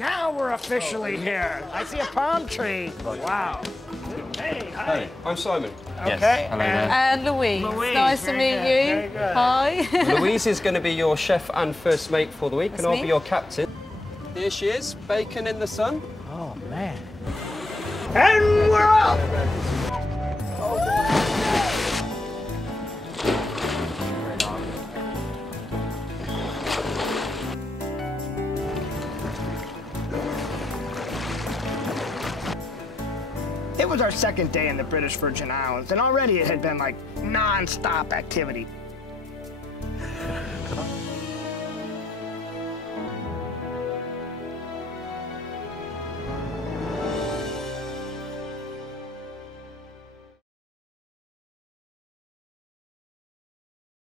Now we're officially here. I see a palm tree. Wow. Hey, hi. Hey, I'm Simon. Okay. Yes. Hello there. And Louise. Louise, Nice to very meet good, you. very good. Hi. Louise is going to be your chef and first mate for the week, That's and I'll me. be your captain. Here she is, bacon in the sun. Oh, man. And we're off! It was our second day in the British Virgin Islands, and already it had been like non-stop activity.